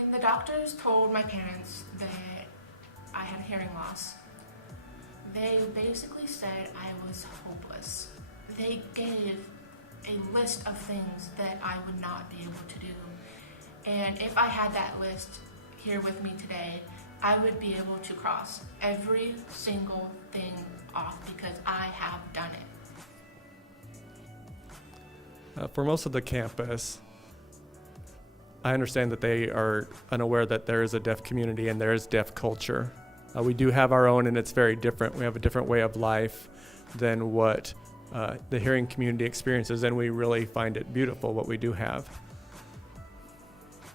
When the doctors told my parents that I had hearing loss, they basically said I was hopeless. They gave a list of things that I would not be able to do. And if I had that list here with me today, I would be able to cross every single thing off because I have done it. For most of the campus, I understand that they are unaware that there is a deaf community and there is deaf culture. We do have our own, and it's very different. We have a different way of life than what the hearing community experiences, and we really find it beautiful what we do have.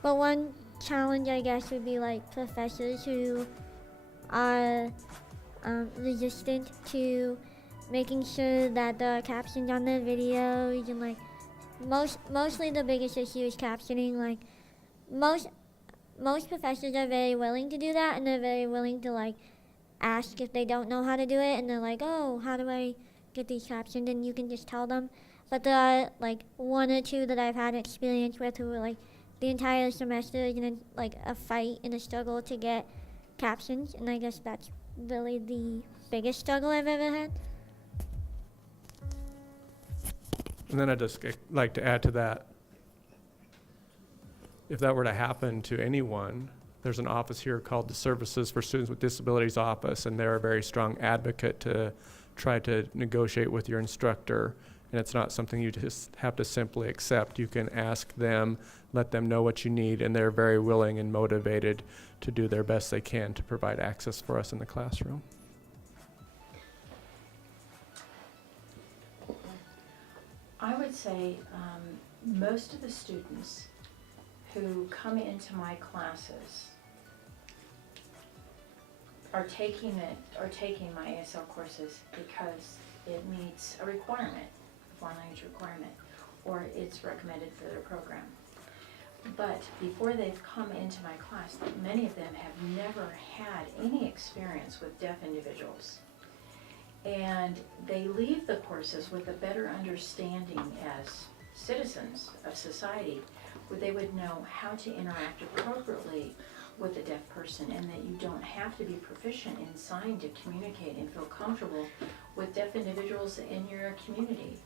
But one challenge, I guess, would be like professors who are resistant to making sure that there are captions on their videos, and like mostly the biggest issue is captioning. Like most professors are very willing to do that, and they're very willing to like ask if they don't know how to do it, and they're like, oh, how do I get these captions? And you can just tell them. But there are like one or two that I've had experience with who were like the entire semester is in like a fight and a struggle to get captions, and I guess that's really the biggest struggle I've ever had. And then I'd just like to add to that, if that were to happen to anyone, there's an office here called the Services for Students with Disabilities office, and they're a very strong advocate to try to negotiate with your instructor. And it's not something you just have to simply accept. You can ask them, let them know what you need, and they're very willing and motivated to do their best they can to provide access for us in the classroom. I would say most of the students who come into my classes are taking my ASL courses because it meets a requirement, a foreign language requirement, or it's recommended for their program. But before they've come into my class, many of them have never had any experience with deaf individuals. And they leave the courses with a better understanding as citizens of society, where they would know how to interact appropriately with a deaf person, and that you don't have to be proficient in sign to communicate and feel comfortable with deaf individuals in your community.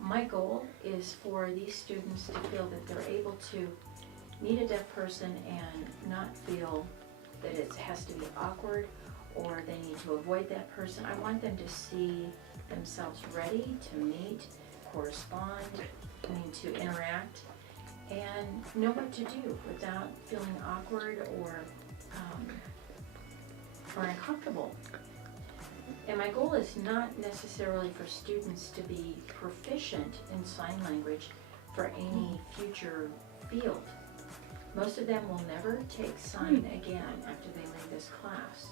My goal is for these students to feel that they're able to meet a deaf person and not feel that it has to be awkward or they need to avoid that person. I want them to see themselves ready to meet, correspond, to interact, and know what to do without feeling awkward or uncomfortable. And my goal is not necessarily for students to be proficient in sign language for any future field. Most of them will never take sign again after they leave this class,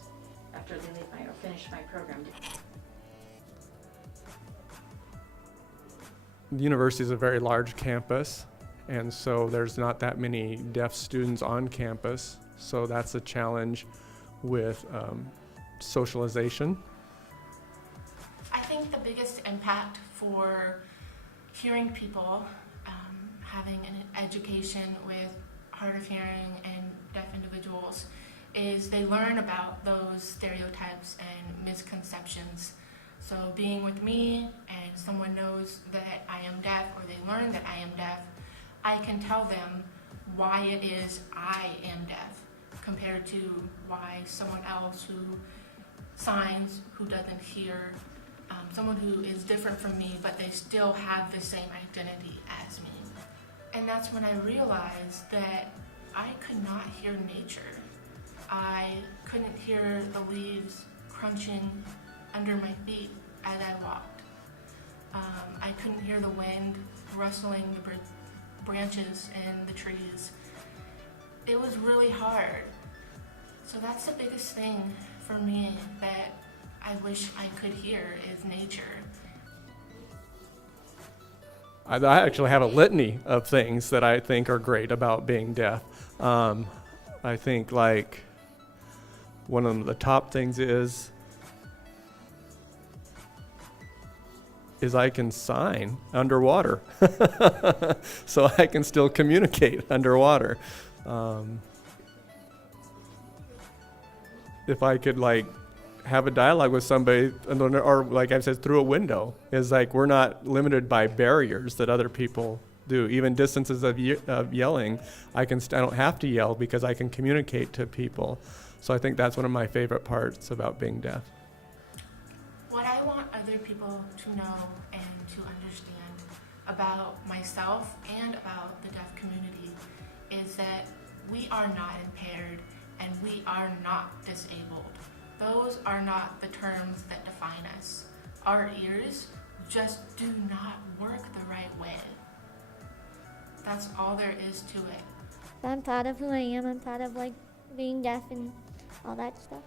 after they leave or finish my program. The university is a very large campus, and so there's not that many deaf students on campus, so that's a challenge with socialization. I think the biggest impact for hearing people having an education with hard of hearing and deaf individuals is they learn about those stereotypes and misconceptions. So being with me and someone knows that I am deaf, or they learn that I am deaf, I can tell them why it is I am deaf compared to why someone else who signs, who doesn't hear, someone who is different from me, but they still have the same identity as me. And that's when I realized that I could not hear nature. I couldn't hear the leaves crunching under my feet as I walked. I couldn't hear the wind rustling the branches and the trees. It was really hard. So that's the biggest thing for me that I wish I could hear is nature. I actually have a litany of things that I think are great about being deaf. I think like one of the top things is I can sign underwater. So I can still communicate underwater. if I could like have a dialogue with somebody, or like I said, through a window, is like we're not limited by barriers that other people do. Even distances of yelling, I don't have to yell because I can communicate to people. So I think that's one of my favorite parts about being deaf. What I want other people to know and to understand about myself and about the deaf community is that we are not impaired and we are not disabled. Those are not the terms that define us. Our ears just do not work the right way. That's all there is to it. I'm proud of who I am. I'm proud of like being deaf and all that stuff.